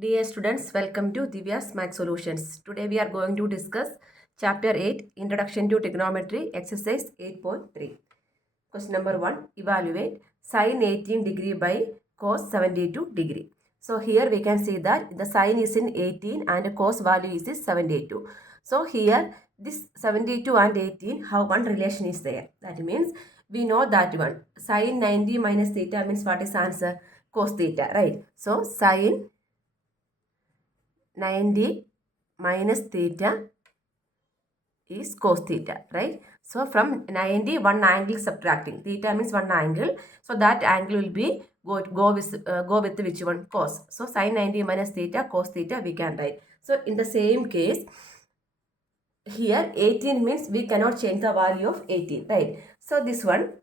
Dear students, welcome to Divya's Math Solutions. Today we are going to discuss Chapter 8, Introduction to Trigonometry, Exercise 8.3. Question number 1, evaluate sin 18 degree by cos 72 degree. So here we can see that the sin is in 18 and cos value is 72. So here this 72 and 18 have one relation is there. That means we know that one. Sin 90 minus theta means what is answer? Cos theta, right? So sin 90 minus theta is cos theta, right? So from 90, one angle subtracting. Theta means one angle. So that angle will be go with which one? Cos. So sin 90 minus theta, cos theta we can write. So in the same case, here 18 means we cannot change the value of 18, right? So this one,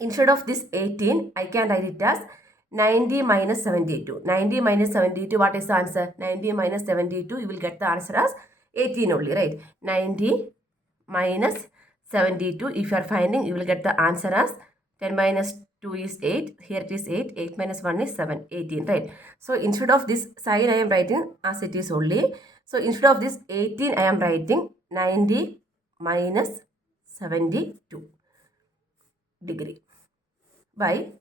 instead of this 18, I can write it as 90 minus 72. 90 minus 72, what is the answer? 90 minus 72, you will get the answer as 18 only, right? 90 minus 72, if you are finding, you will get the answer as 10 minus 2 is 8. Here it is 8. 8 minus 1 is 7. 18, right? So instead of this sign, I am writing as it is only. So instead of this 18, I am writing 90 minus 72 degree by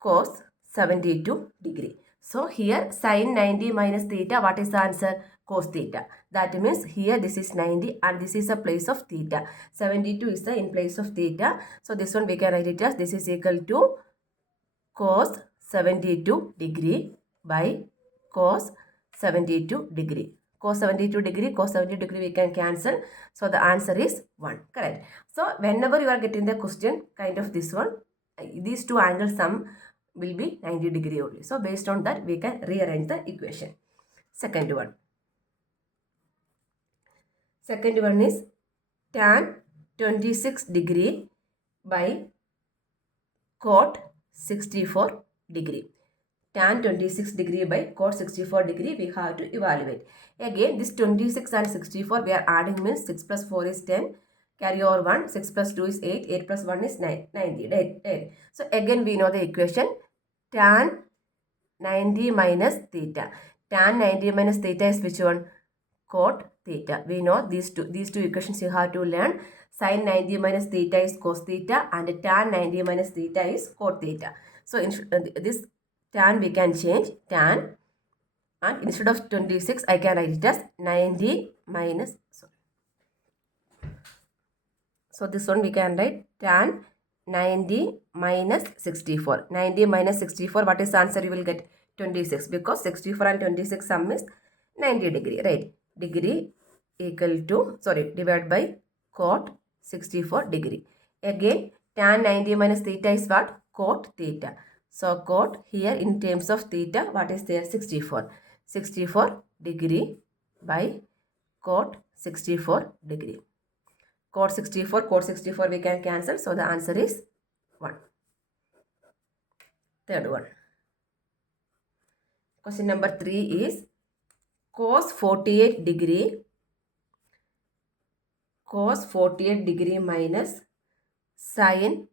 cos 72 degree. So here sin 90 minus theta, what is the answer? Cos theta. That means here this is 90 and this is a place of theta. 72 is the in place of theta. So this one we can write it as this is equal to cos 72 degree by cos 72 degree. Cos 72 degree, cos 70 degree we can cancel. So the answer is 1. Correct. So whenever you are getting the question, kind of this one, these two angles sum will be 90 degree only. So based on that, we can rearrange the equation. Second one. Second one is tan 26 degree by cot 64 degree. Tan 26 degree by cot 64 degree we have to evaluate. Again, this 26 and 64 we are adding means 6 plus 4 is 10. Carry over 1. 6 plus 2 is 8. 8 plus 1 is 90. Right? So again we know the equation. Tan 90 minus theta. Tan 90 minus theta is which one? Cot theta. We know these two equations you have to learn. Sin 90 minus theta is cos theta and tan 90 minus theta is cot theta. So this tan we can change tan, and instead of 26 I can write it as 90 minus, so this one we can write tan 90 minus 64. 90 minus 64, what is the answer? You will get 26 because 64 and 26 sum is 90 degree, right? Degree equal to, divided by cot 64 degree. Again, tan 90 minus theta is what? Cot theta. So cot here in terms of theta, what is there? 64. 64 degree by cot 64 degree. Cot 64 we can cancel. So the answer is 1. Third one. Question number 3 is cos 48 degree minus sin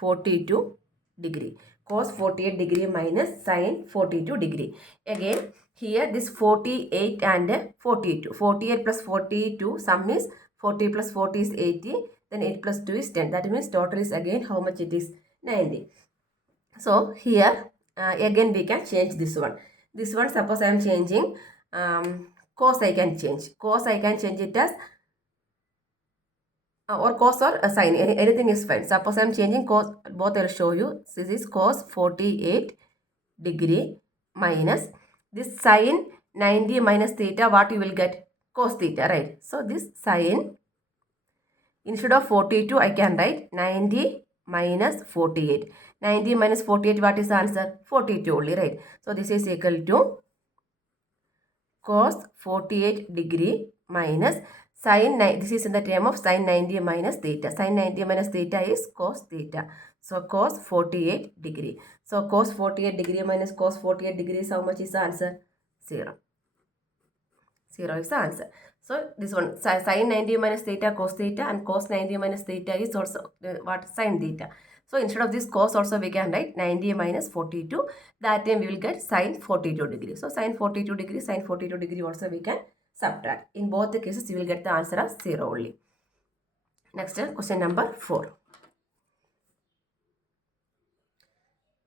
42 degree. Cos 48 degree minus sin 42 degree. Again, here this 48 and 42. 48 plus 42 sum is 40 plus 40 is 80. Then 8 plus 2 is 10. That means total is again how much it is? 90. So here again we can change this one. This one suppose I am changing cos I can change. Cos I can change it as or cos or sin, anything is fine. Suppose I am changing cos, both I will show you. This is cos 48 degree minus this sin 90 minus theta, what you will get? Cos theta, right? So this sin, instead of 42 I can write 90 minus 48. 90 minus 48, what is the answer? 42 only, right? So this is equal to cos 48 degree minus sin, this is in the term of sin 90 minus theta. Sin 90 minus theta is cos theta. So cos 48 degree. So cos 48 degree minus cos 48 degree is how much is the answer? 0. 0 is the answer. So this one sin 90 minus theta cos theta and cos 90 minus theta is also what? Sin theta. So instead of this cos also we can write 90 minus 42. That time we will get sin 42 degree. So sin 42 degree, sin 42 degree also we can subtract. In both the cases you will get the answer as 0 only. Next question number 4.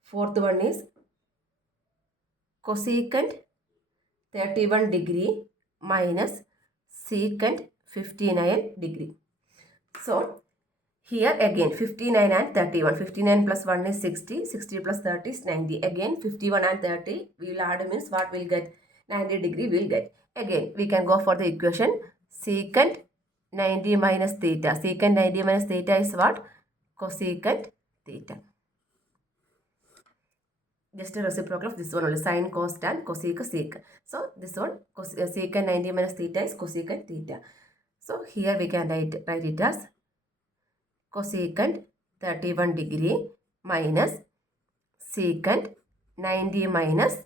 Fourth one is cosecant 31 degree minus secant 59 degree. So here again 59 and 31. 59 plus 1 is 60. 60 plus 30 is 90. Again 51 and 30 we will add means what we will get? 90 degree we will get. Again we can go for the equation secant 90 minus theta. Secant 90 minus theta is what? Cosecant theta. Just a reciprocal of this one only, sin, cos, tan, cosec, sec. So this one secant 90 minus theta is cosecant theta. So here we can write it as cosecant 31 degree minus secant 90 minus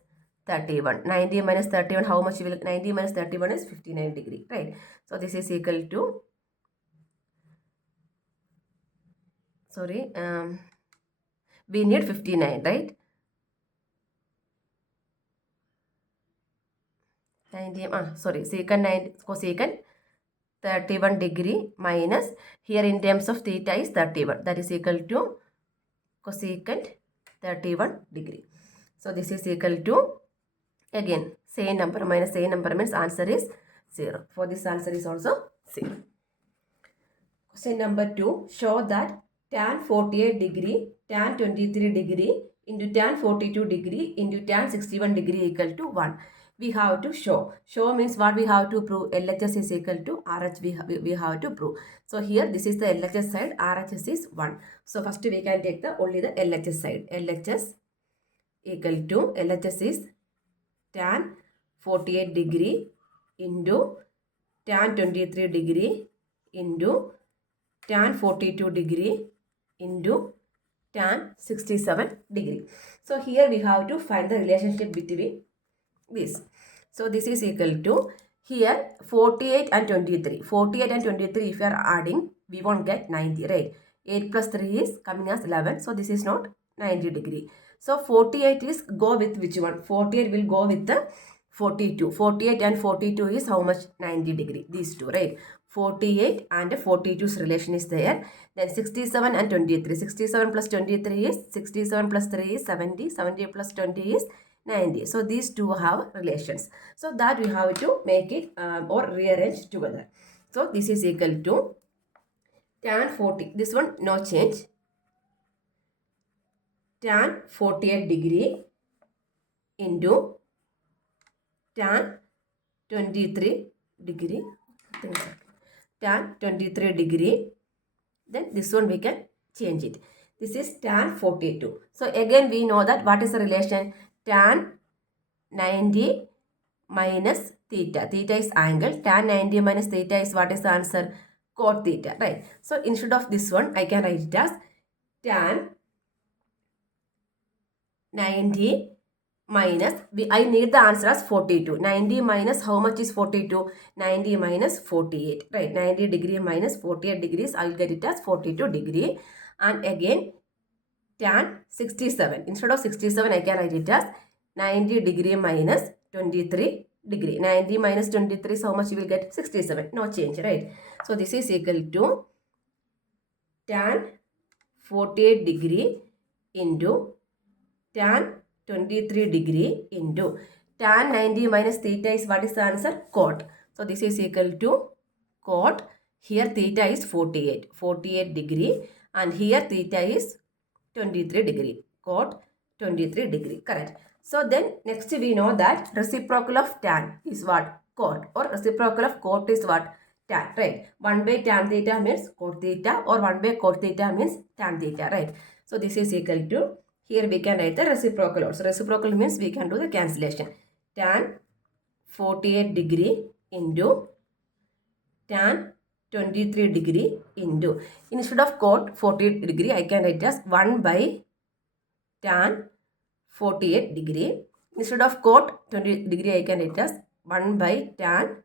31. 90 minus 31, how much will 90 minus 31 is 59 degree, right? So this is equal to, we need 59, right? 90, cosecant 31 degree minus, here in terms of theta is 31, that is equal to cosecant 31 degree. So this is equal to, again same number minus same number means answer is 0. For this answer is also 0. Question number 2, show that tan 48 degree, tan 23 degree into tan 42 degree into tan 61 degree equal to 1. We have to show. Show means what we have to prove? LHS is equal to RH we have to prove. So here this is the LHS side, RHS is 1. So first we can take only the LHS side. LHS equal to, LHS is tan 48 degree into tan 23 degree into tan 42 degree into tan 67 degree. So here we have to find the relationship between this. So this is equal to, here 48 and 23. 48 and 23 if you are adding, we won't get 90, right? 8 plus 3 is coming as 11. So this is not 90 degree. So 48 is go with which one? 48 will go with the 42. 48 and 42 is how much? 90 degree. These two, right? 48 and 42's relation is there. Then 67 and 23. 67 plus 23 is 67 plus 3 is 70. 70 plus 20 is 90. So these two have relations. So that we have to make it or rearrange together. So this is equal to tan 40. This one no change. Tan 48 degree into tan 23 degree. Tan 23 degree. Then this one we can change it. This is tan 42. So again we know that what is the relation? Tan 90 minus theta. Theta is angle. Tan 90 minus theta is what is the answer? Cot theta, right? So instead of this one, I can write it as tan 90 minus, I need the answer as 42. 90 minus how much is 42? 90 minus 48, right? 90 degree minus 48 degrees, I will get it as 42 degree. And again, tan 67. Instead of 67, I can write it as 90 degree minus 23 degree. 90 minus 23 is how much you will get? 67. No change, right? So this is equal to tan 48 degree into tan 23 degree into tan 90 minus theta is what is the answer? Cot. So this is equal to cot. Here theta is 48 degree, and here theta is 23 degree. Cot 23 degree. Correct. So then next we know that reciprocal of tan is what? Cot. Or reciprocal of cot is what? Tan. Right. 1 by tan theta means cot theta, or 1 by cot theta means tan theta. Right. So this is equal to, here we can write the reciprocal also. Reciprocal means we can do the cancellation. Tan 48 degree into tan 23 degree into, instead of cot 48 degree, I can write as 1 by tan 48 degree. Instead of cot 20 degree, I can write as 1 by tan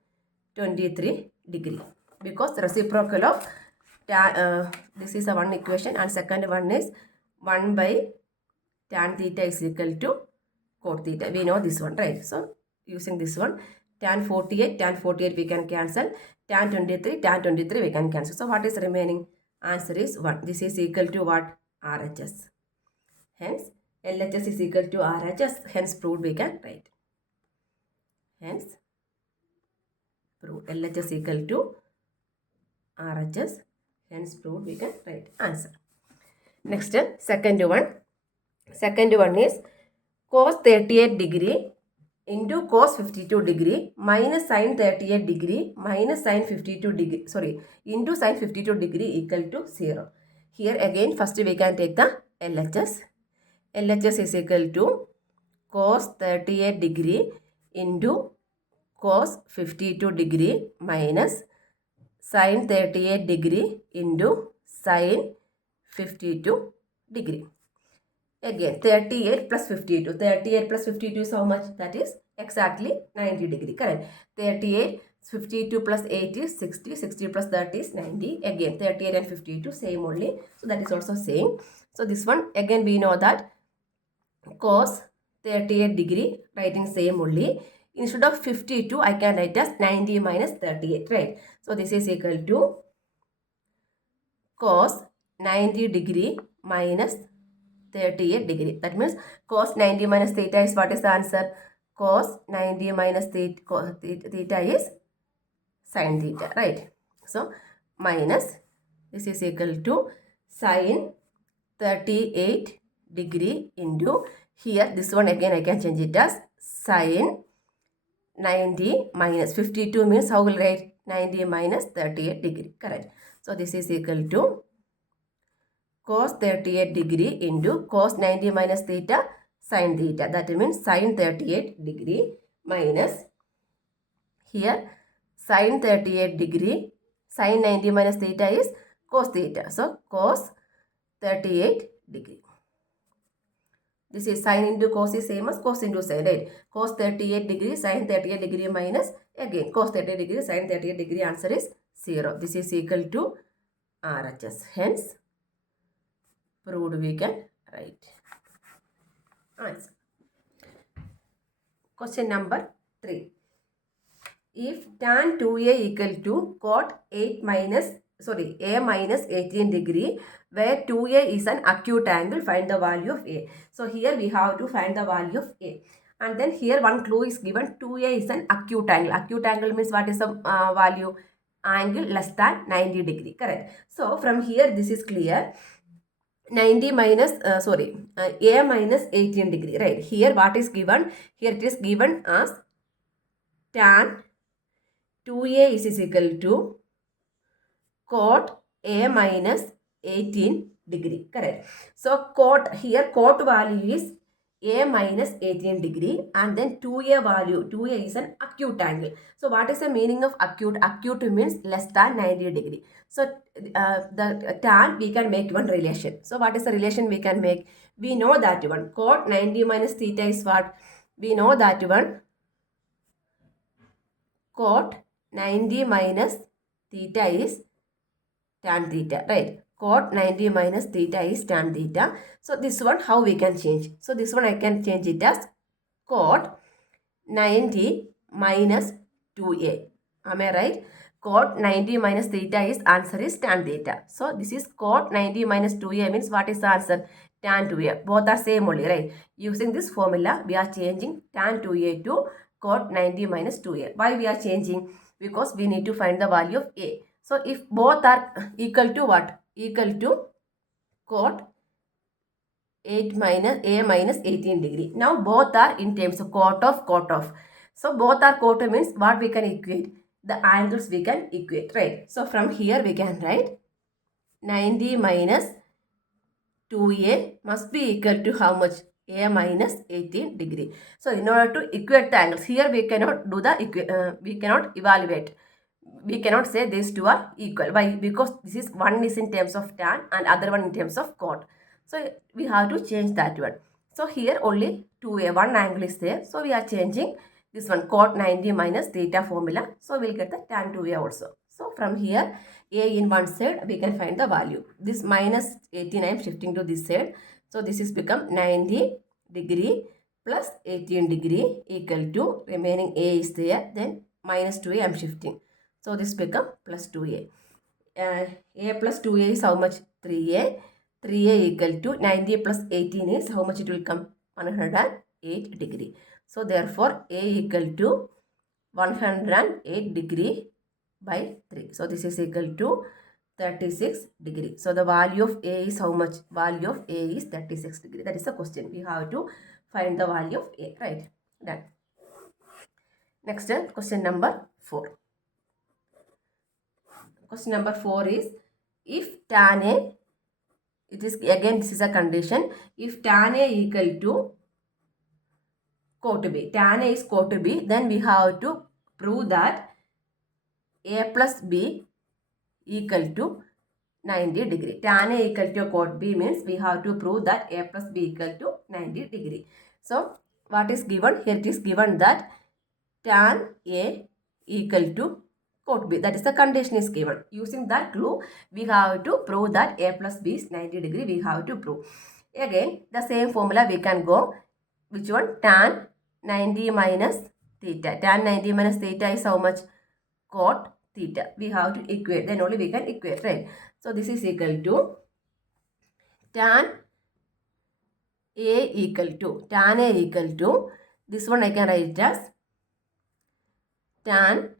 23 degree. Because reciprocal of tan, this is a one equation, and second one is 1 by tan theta is equal to cot theta. We know this one, right? So using this one, tan 48 we can cancel. Tan 23 we can cancel. So what is remaining? Answer is 1. This is equal to what? RHS. Hence, LHS is equal to RHS. Hence, proved we can write. Hence, proved LHS equal to RHS. Hence, proved we can write answer. Next, second one. Second one is cos 38 degree into cos 52 degree minus sin 38 degree minus sin 52 degree, into sin 52 degree equal to 0. Here again, first we can take the LHS. LHS is equal to cos 38 degree into cos 52 degree minus sin 38 degree into sin 52 degree. Again, 38 plus 52. 38 plus 52 is how much? That is exactly 90 degree. Correct. 38, 52 plus 8 is 60. 60 plus 30 is 90. Again, 38 and 52 same only. So that is also same. So this one, again we know that cos 38 degree, writing same only. Instead of 52, I can write as 90 minus 38, right? So this is equal to cos 90 degree minus 38 degree. That means cos 90 minus theta is what is the answer? Cos 90 minus theta is sin theta, right? So minus, this is equal to sin 38 degree into, here this one again I can change it as sin 90 minus 52 means how will write? 90 minus 38 degree, correct. So this is equal to cos 38 degree into cos 90 minus theta sin theta. That means sin 38 degree minus, here sin 38 degree, sin 90 minus theta is cos theta. So cos 38 degree. This is sin into cos is same as cos into sin, right? Cos 38 degree, sin 38 degree minus, again cos 38 degree, sin 38 degree, answer is 0. This is equal to RHS. Hence, proved we can write answer. Question number 3. If tan 2a equal to cot a minus 18 degree, where 2a is an acute angle, find the value of a. So here we have to find the value of a. And then here one clue is given, 2a is an acute angle. Acute angle means what is the value? Angle less than 90 degree, correct. So from here this is clear. 90 minus, a minus 18 degree, right? Here what is given? Here it is given as tan 2a is equal to cot a minus 18 degree, correct. So cot, here cot value is a minus 18 degree, and then 2a value, 2a is an acute angle. So what is the meaning of acute? Acute means less than 90 degree. So the tan, we can make one relation. So what is the relation we can make? We know that one cot 90 minus theta is what? We know that one cot 90 minus theta is tan theta, right? Cot 90 minus theta is tan theta. So this one how we can change? So this one I can change it as cot 90 minus 2a. Am I right? Cot 90 minus theta is, answer is tan theta. So this is cot 90 minus 2a means what is the answer? Tan 2a. Both are same only, right? Using this formula, we are changing tan 2a to cot 90 minus 2a. Why we are changing? Because we need to find the value of a. So if both are equal to what? Equal to cot 8 minus a minus 18 degree. Now both are in terms of cot of. So both are cot means what we can equate? The angles we can equate, right? So from here we can write 90 minus 2a must be equal to how much? A minus 18 degree. So in order to equate the angles, here we cannot do the we cannot evaluate. We cannot say these two are equal. Why? Because this is one is in terms of tan and other one in terms of cot. So we have to change that one. So here only 2a, one angle is there. So we are changing this one cot 90 minus theta formula. So we'll get the tan 2a also. So from here a in one side we can find the value. This minus 18 I am shifting to this side. So this is become 90 degree plus 18 degree equal to remaining a is there, then minus 2a I am shifting. So this become plus 2a. A plus 2a is how much? 3a. 3a equal to 90 plus 18 is how much it will come? 108 degree. So therefore a equal to 108 degree by 3. So this is equal to 36 degree. So the value of a is how much? Value of a is 36 degree. That is the question. We have to find the value of a, right? Done. Next, question number 4. Question number 4 is, if tan A, it is again this is a condition, if tan A equal to cot B, tan A is cot B, then we have to prove that A plus B equal to 90 degree. Tan A equal to cot B means we have to prove that A plus B equal to 90 degree. So what is given? Here it is given that tan A equal to cot B. That is the condition is given. Using that clue, we have to prove that A plus B is 90 degree. We have to prove. Again, the same formula we can go. Which one? Tan 90 minus theta. Tan 90 minus theta is how much? Cot theta. We have to equate. Then only we can equate, right? So this is equal to tan A equal to this one I can write it as tan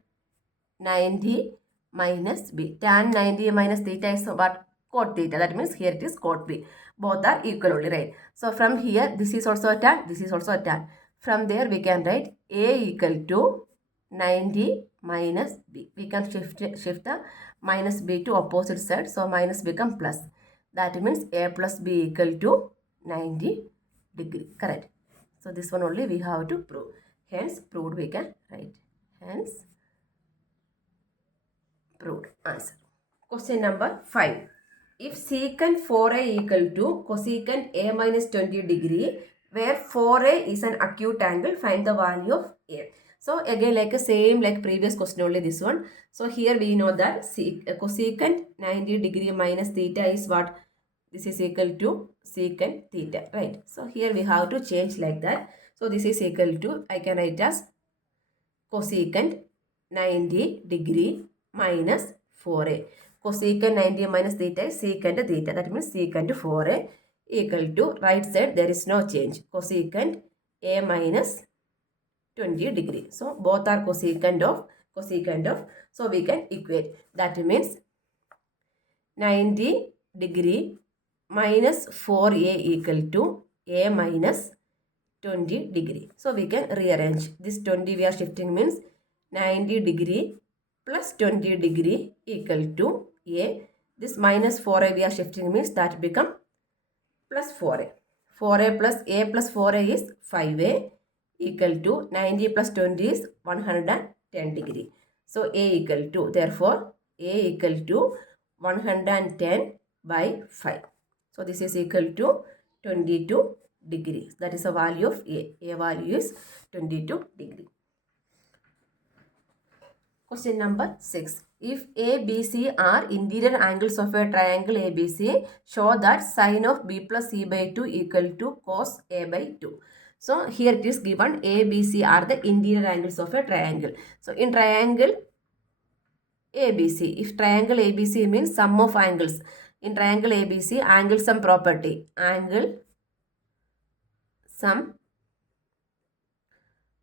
90 minus b. Tan 90 minus theta is what? Cot theta. That means here it is cot b. Both are equal only, right? So from here, this is also a tan, this is also a tan. From there, we can write a equal to 90 minus b. We can shift the minus b to opposite side. So minus become plus. That means a plus b equal to 90 degree. Correct. So this one only we have to prove. Hence proved we can write. Hence proved. Answer. Question number 5. If secant 4a equal to cosecant a minus 20 degree, where 4a is an acute angle, find the value of a. So again, like a same like previous question only this one. So here we know that cosecant 90 degree minus theta is what? This is equal to secant theta, right? So here we have to change like that. So this is equal to, I can write as cosecant 90 degree minus 4a. Cosecant 90 minus theta is secant theta. That means secant 4a equal to, right side there is no change, cosecant a minus 20 degree. So both are cosecant of. So we can equate. That means 90 degree minus 4a equal to a minus 20 degree. So we can rearrange. This 20 we are shifting means 90 degree plus 20 degree equal to a. This minus 4a we are shifting means that become plus 4a. 4a plus 4a is 5a equal to 90 plus 20 is 110 degree. So a equal to, therefore a equal to 110 by 5. So this is equal to 22 degrees. That is the value of a. A value is 22 degree. Question number 6. If A, B, C are interior angles of a triangle ABC, show that sine of B plus C by 2 equal to cos A by 2. So here it is given A, B, C are the interior angles of a triangle. So in triangle ABC, if triangle ABC means sum of angles. In triangle ABC, angle sum property. Angle sum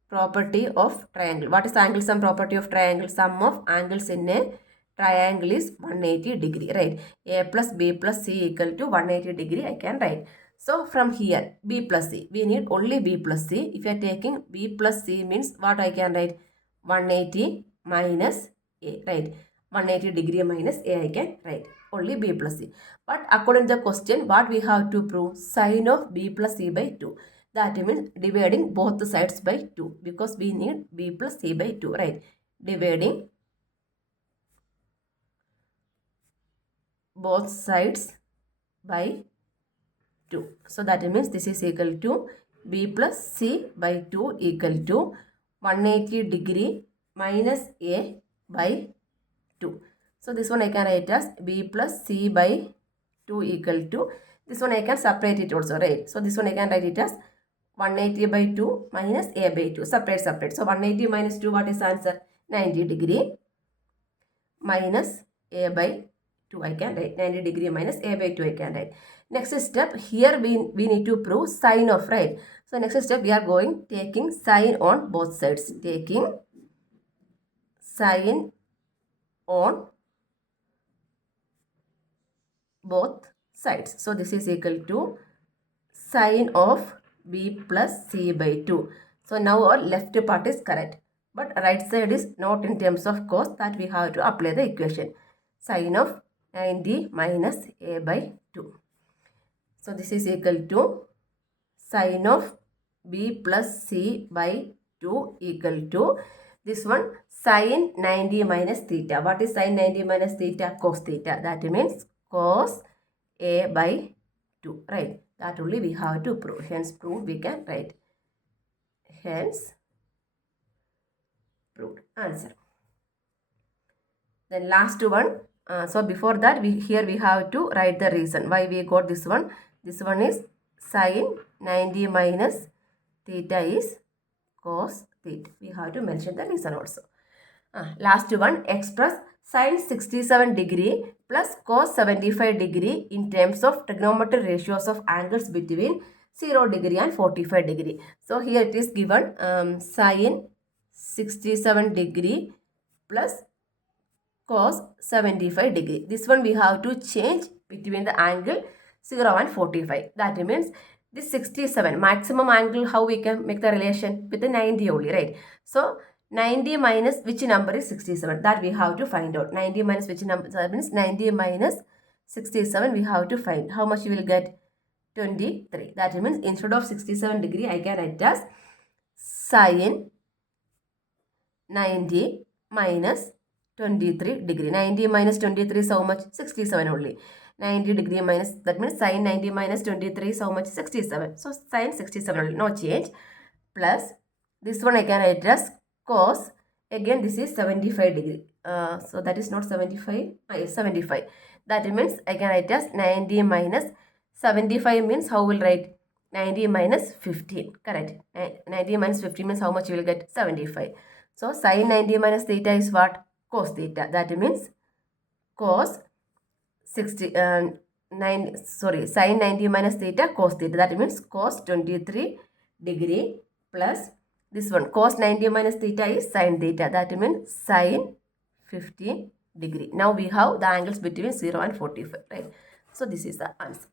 property of triangle. What is angle sum property of triangle? Sum of angles in a triangle is 180 degree, right? A plus B plus C equal to 180 degree I can write. So from here, B plus C, we need only B plus C. If you are taking B plus C means what I can write? 180 minus A, right? 180 degree minus A I can write. Only B plus C. But according to the question, what we have to prove? Sine of B plus C by 2. That means dividing both sides by 2 because we need B plus C by 2, right? Dividing both sides by 2. So that means this is equal to B plus C by 2 equal to 180 degree minus A by 2. So this one I can write as B plus C by 2 equal to This one I can separate it also, right? So this one I can write it as 180 by 2 minus a by 2. Separate. So 180 minus 2, what is answer? 90 degree minus a by 2 I can write. 90 degree minus a by 2 I can write. Next step, here we need to prove sine of, right? So next step, we are going taking sine on both sides. Taking sine on both sides. So this is equal to sine of b plus c by 2. So now our left part is correct. But right side is not in terms of cos, that we have to apply the equation. Sine of 90 minus a by 2. So this is equal to sine of b plus c by 2 equal to this one sine 90 minus theta. What is sine 90 minus theta? Cos theta. That means cos a by 2, right? That only we have to prove. Hence prove we can write. Hence proved. Answer. Then last one. So before that, we have to write the reason why we got this one. This one is sine 90 minus theta is cos theta. We have to mention the reason also. Last one, express sine 67 degree plus cos 75 degree in terms of trigonometric ratios of angles between 0 degree and 45 degree. So here it is given sine 67 degree plus cos 75 degree. This one we have to change between the angle 0 and 45. That means this 67 maximum angle, how we can make the relation with the 90 only, right? So 90 minus which number is 67, that we have to find out. 90 minus which number? That means 90 minus 67 we have to find. How much you will get? 23. That means instead of 67 degree I can write as sine 90 minus 23 degree. 90 minus 23 is how much? 67 only. 90 degree minus, that means sine 90 minus 23 is how much? 67. So sine 67 only, no change. Plus this one I can write as cos, again this is 75 degree. So that is not 75, 75. That means I can write as 90 minus 75 means how will write? 90 minus 15, correct? 90 minus 15 means how much you will get? 75. So sine 90 minus theta is what? Cos theta. That means cos 9, sorry, sine 90 minus theta cos theta. That means cos 23 degree plus this one cos 90 minus theta is sine theta. That means sine 15 degree. Now we have the angles between 0 and 45, right? So this is the answer.